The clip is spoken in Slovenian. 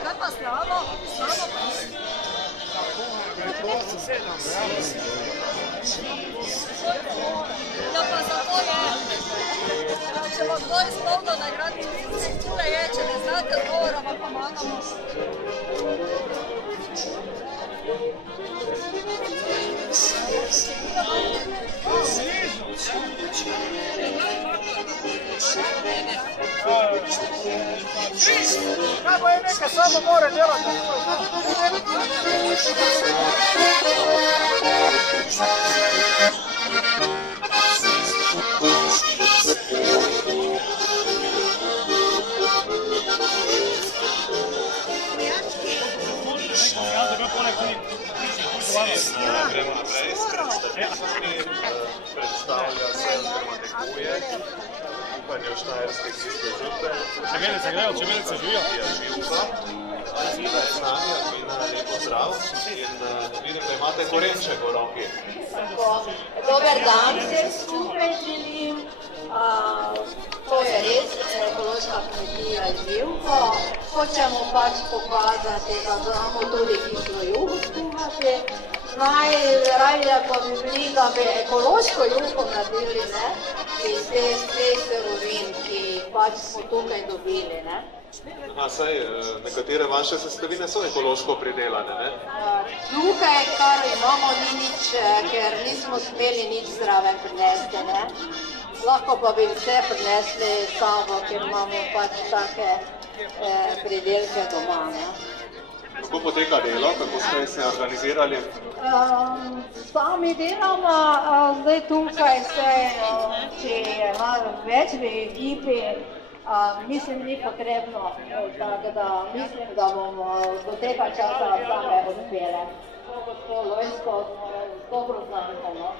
Kaj pa Slavo? Slavo pa je. Ja pa zato je. Če bo kdo izpolnil nagradni list, tule je, če ne znate odgovora, pa pomagamo. Kaj bo je nekaj, samo mora delati. Gremo naprej s predstavljami. Predstavlja se oziroma tekmuje upanje v Štajerske kiste župe. Čebelice grejo, čebelice živijo. Živka. Alina je z nami, Alina, lepo zdrav. In vidim, da imate korenček v roki. Dober dan, vse skupaj želim. To je res ekološka kmetija Živko. Hočemo pač pokazati, da znamo tudi kislo juho skuhati. Najraje pa bi bili, da bi ekološko juho naredili iz teh surovin, ki pač smo tukaj dobili. Saj, nekatere vaše sestavine so ekološko pridelane, ne? Tukaj, kar imamo, ni nič, ker nismo smeli nič zraven prinesti, ne? Lahko pa bi vse prinesli samo, ker imamo pač take pridelke doma, ne? Kako poteka delo? Kako ste se organizirali? Sami delamo, zdaj tukaj se, če je malo več v ekipi, mislim, ni potrebno, tako da mislim, da bomo do tega časa same uspele. Gospod Lojsko, dobro znamo, no?